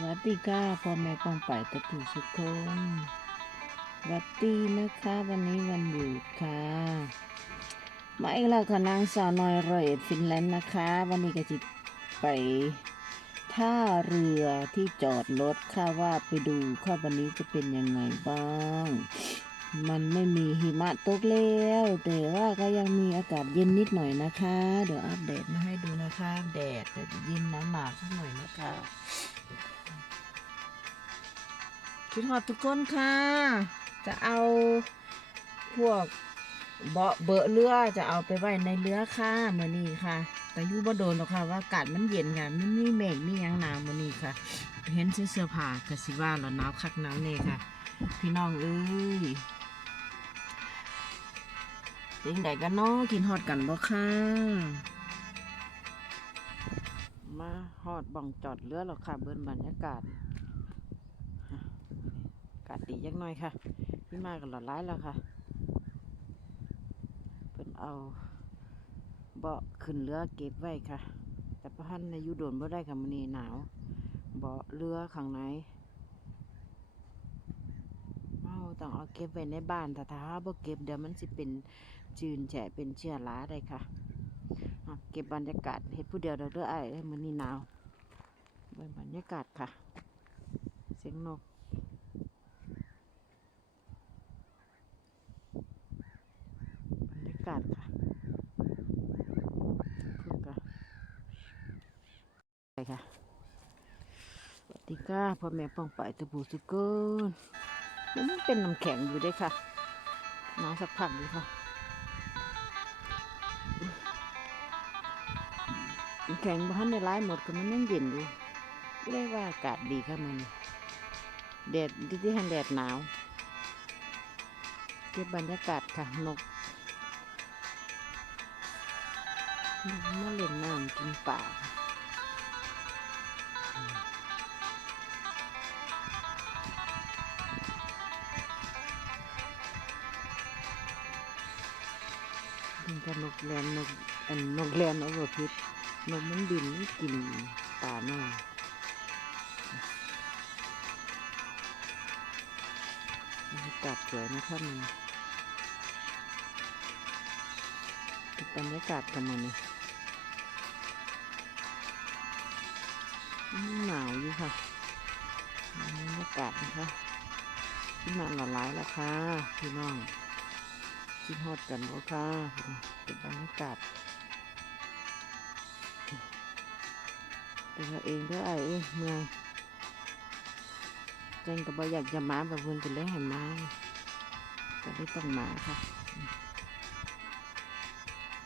วัสดีค่ะพ่อแม่ป้องไปตะผู้สุขคนสวัสดีนะคะ วันนี้วันหยุดค่ะ มาอีกแล้วค่ะนางสาวน้อยรอยเอ็ดฟินแลนด์นะคะ วันนี้ก็จะไปท่าเรือที่จอดรถค่ะว่าไปดูค่ะวันนี้จะเป็นยังไงบ้าง มันไม่มีหิมะตกแล้วแต่ว่าก็ยังมีอากาศเย็นนิดหน่อยนะคะ เดี๋ยวอัปเดตมาให้ดูนะคะ แดดแต่เย็นหนาวหนาวๆสักหน่อยนะคะ คิดฮอดทุกคนค่ะ จะเอาพวกเบาะเบอะเรือจะเอาไปไว้ในเรือค่ะมื่อนี้ค่ะ แต่ยูบ่โดนหรอกค่ะว่าอากาศมันเย็นค่ะมันมีเมฆมียังหนาวมื่อนี้ค่ะ เห็นเสื้อเสื้อผ้ากะสิว่าแล้วหนาวคักหนาวเน่ค่ะ พี่น้องเอ้ยเิงใดกันเนาะกินฮอดกันบ่ค่ะมาฮอดบ่องจอดเรือแล้วค่ะเบิ่นบรรยากาศากาศดีจักหน่อยค่ะพี่มากันหลอดร้ายแล้วค่ะ เพิ่นเอาเบาะขึ้นเรือเก็บไว้ค่ะ แต่พระท่านในยุโดนบ่ได้ค่ะมื้อนี้หนาวเบาะเรือข้างในเราต้องเอาเก็บไว้ในบ้านแต่ถ้าบ่เก็บเดี๋ยวมันสิเป็นจืนแฉะเป็นเชื้อราได้ค่ะเก็บบรรยากาศเฮ็ดผู้เดียวเด้อเด้ออ้เอ้ยมื้อนี้หนาวเบิ่งบรรยากาศค่ะ เสียงนก บรรยากาศค่ะพึ่งค่ะไปค่ะสวัสดีค่ะพ่อแม่ป้องไปตะบูสุกเกินมันเป็นน้ำแข็งอยู่ด้วยค่ะน้ำสักพักดีค่ะแข็งบ้านในร้ายหมดก็มันยังเย็นอยู่ไม่ได้ว่าอากาศดีค่ะมันแดดที่ที่หันแดดหนาว เก็บบรรยากาศค่ะนก มาเล่นน้ำกินป่าเป็นกับนกแลนนกอันนกแลนเอาบ่พิษนกมันบินมันกินป่าหน้อยบรรยากาศสวยนะครับมันเป็นบรรยากาศกันมาเนี่ย หนาวอยู่ค่ะบรรยากาศนะคะที่มาหลายร้ายแล้วค่ะพี่น้องคิดฮอดกันบ่ค่ะเป็นบรรยากาศเป็นเองเด้อไอ้เอ้ยเมื่อยจังก็บอยากจะมาแบบเพิ่นก็เลยให้มาก็ได้ต้องมาค่ะ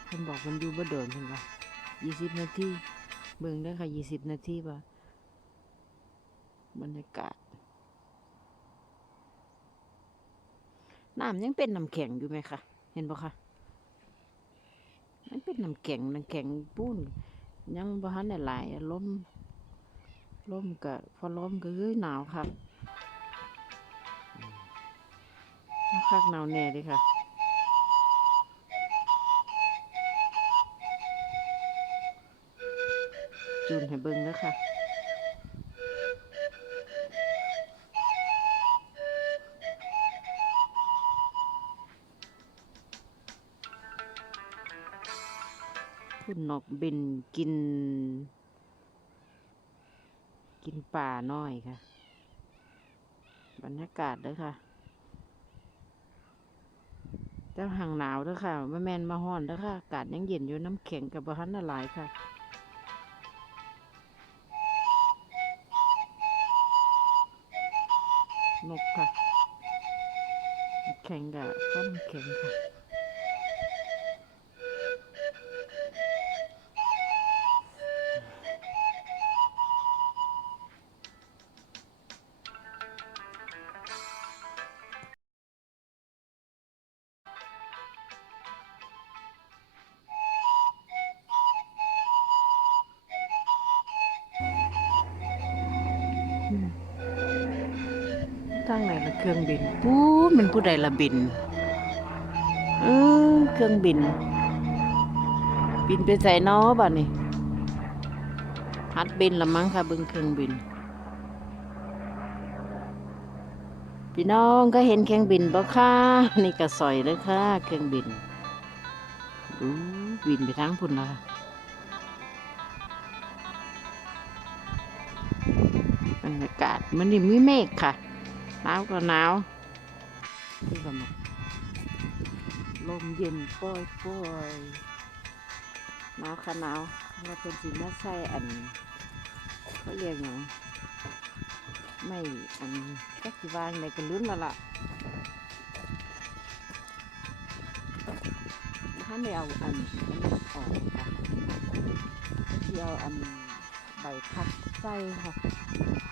เพิ่นบอกมันอยู่บ่โดนเพิ่นว่ายี่สิบนาทีเบิ่งได้ค่ะยี่สิบนาทีป่ะ บรรยากาศน้ำยังเป็นน้ำแข็งอยู่ไหมคะเห็นปะคะมันเป็นน้ำแข็งน้ำแข็งปูนยังบ่ทันได้หลายอะลมลมก็พอลมก็เอ้ยหนาวครับหนาวคักหนาวแน่เลยค่ะจูนให้เบิ่งแล้วค่ะ กบินกิน กินป่าน้อยค่ะ บรรยากาศเด้อค่ะเจ้าห่างหนาวเด้อค่ะมาแมนมาฮ้อนเด้อค่ะ อากาศยังเย็นอยู่น้ำแข็งกับบ้านละลายค่ะ นกค่ะ แข็งกับข้อนแข็งค่ะ ทางไหนละเครื่องบินปู๊ดมันผู้ใดละบินเออเครื่องบิน บินไปใส่นอบ่ะนี่ฮัดบินละมั้งค่ะเบึงเครื่องบิน พี่น้องก็เห็นเครื่องบินบ่ค่ะนี่ก็สอยเลยค่ะ เครื่องบินดูบินไปทางพุ่นละบรรยากาศมันนี่มีเมฆค่ะ หนาวก็หนาวคือกันมาลมเย็นป่อยป่อยหนาวค่ะหนาวเราเป็นสิมาใส่อันเขาเรียกหยังไม่อันก็สิวางในกระลืมแล้วล่ะถ้าไม่เอาอันอันนั้นออกค่ะที่เอาอันใบพัดใส่ค่ะ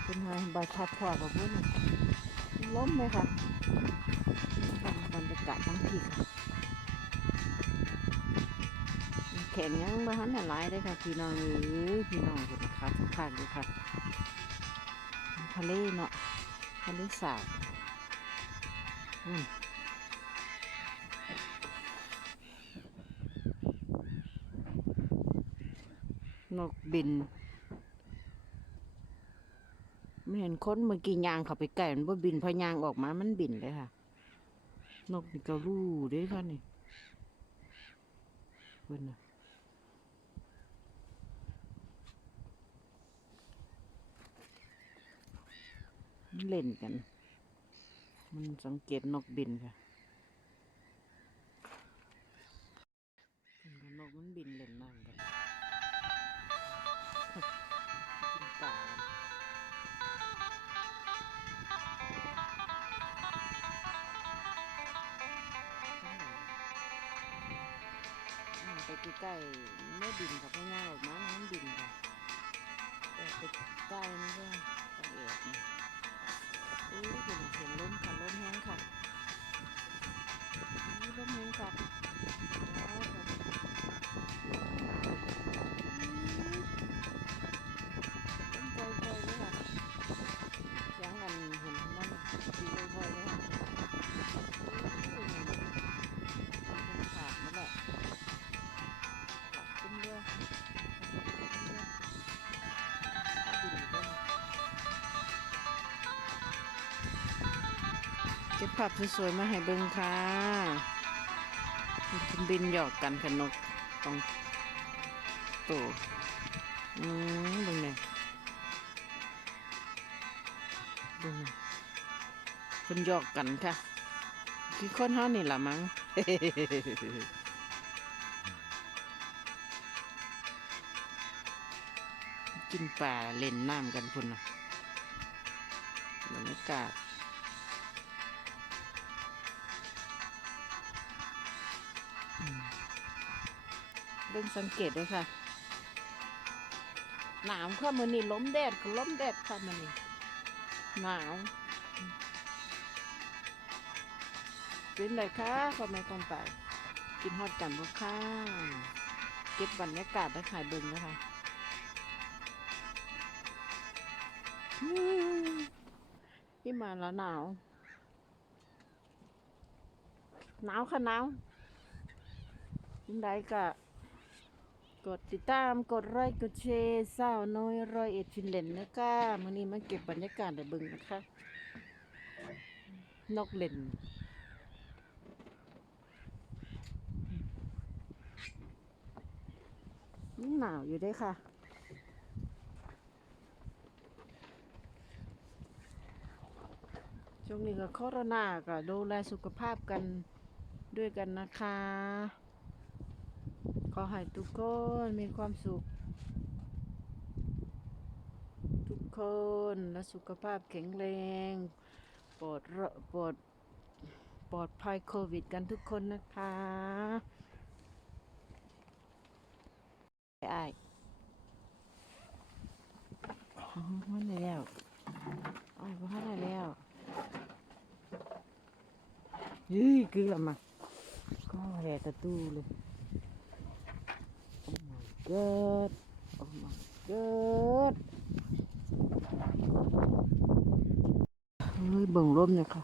เป็นไงใบพัดพอกับพวกนี้ ล้มไหมค่ะบรรยากาศทั้งที่ค่ะแข็งยังมาหันหลายเลยค่ะ พี่น้องเอ้ยพี่น้องคนนะคะทุกท่านเลยค่ะทะเลเนาะทะเลสาบอืมนกบิน ไม่เห็นคนเมื่อกี้ยางเขาไปไก่มันบ่บินพอยางออกมามันบินเลยค่ะ นกนี่ก็รู้ด้วยค่ะนี่เพิ่นน่ะมันเล่นกัน มันสังเกตนกบินค่ะ ไปใกล้ๆไม่ดินกับง่ายออกมามันดินค่ะแต่ไปใกล้นี่ก็ต้องเอ็ดนี่อู้เห็นเสียงลมค่ะล้มแห้งค่ะอู้ลมแห้งค่ะโอ้ ก็บภาพสวยๆมาให้เบิ่งค่ะคุณบินหยอกกันกับนกตองโตอืมเบิ่งเลยเบิ่งเลยเพิ่นหยอกกันค่ะคือคนเฮานี่ละมั้งกินปลาเล่นน้ำกันพุ่นน่ะบรรยากาศ เบิ่งสังเกตด้วยค่ะหนาวค่ะมันนี่ล้มแดดก็ล้มแดดค่ะมันนี่หนาวเป็นไรคะพ่อแม่กองไปกินฮอดกันบ่ค่ะเก็บบรรยากาศได้ขายเบิ่งนะคะที่มาแล้วหนาว หนาวค่ะหนาว ยังไงก็กดติดตามกดไลค์กดแชร์สาวน้อยร้อยเอ็ดฟินแลนด์นะคะมื้อนี้มาเก็บบรรยากาศให้เบิ่งนะคะ นกเล่นหนาวอยู่ด้วยค่ะช่วงนี้ก็โคโรนาก็ดูแลสุขภาพกันด้วยกันนะคะ ขอให้ทุกคนมีความสุข ทุกคนและสุขภาพแข็งแรงปลอดรปลอดปลอดภัยโควิดกันทุกคนนะคะไอ้ายอ๋อว่ไหนแล้วอ๋อว่ไหนแล้วเฮ้ยเกือบมาก็แห่ตะตู้เลย god. Oh my god. เฮ้ยเบิ่งร่มเนี่ยค่ะ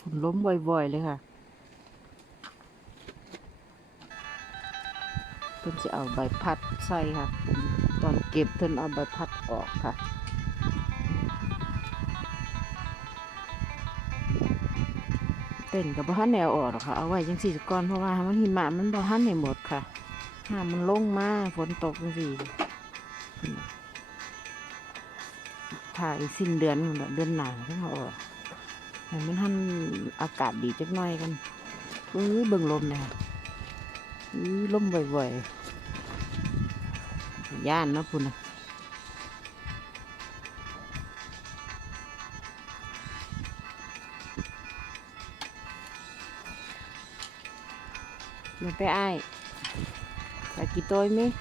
ฝนล้มบ่อยๆเลยค่ะเพิ่นจะเอาใบพัดใส่ค่ะ ตอนเก็บเพิ่นเอาใบพัดออกค่ะ เต้นกับบ้านแนวออกหรอกค่ะ เอาไว้จังสี่ก่อนเพราะว่ามันหิมะมันบ้านในหมดค่ะห้ามันลงมาฝนตกจังสี่ถ่ายสิ้นเดือนแหละเดือนหนาวต้งเอาออกให้มันทันอากาศดีจักหน่อยกันเอ้ยเบิ่งลมเนะอื้อลมบ่อยๆย่านเนาะพุ่นนะ มันไปอ้าย Lagi to mi.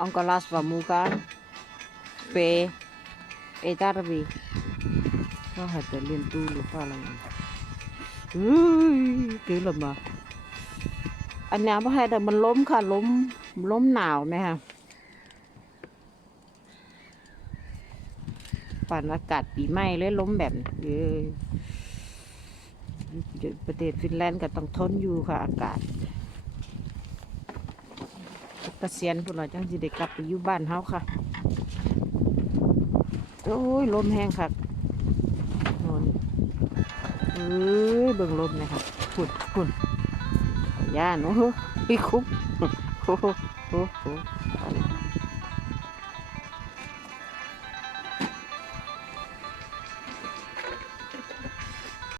Ang kalas pa mo ka. Pe. E tarbi. Nó hạt tại liên tu lục pha là Ui, cái là mà อันเนี้ยพ่อให้แต่มันล้มค่ะล้มล้มหนาวไหมคะปั่นอากาศปีใหม่เลยล้มแบบนี้เอยู่ประเทศฟินแลนด์ก็ต้องทนอยู่ค่ะอากาศเกษียณพวกเราจังสิได้กลับไปอยู่บ้านเฮาค่ะ โอ้ยลมแห้งค่ะนอนเอ้ยเบิ่งลมนะครับฝุ่นฝุ่นย่านโอ้โหพี่คุบโอ้โหโอ้โห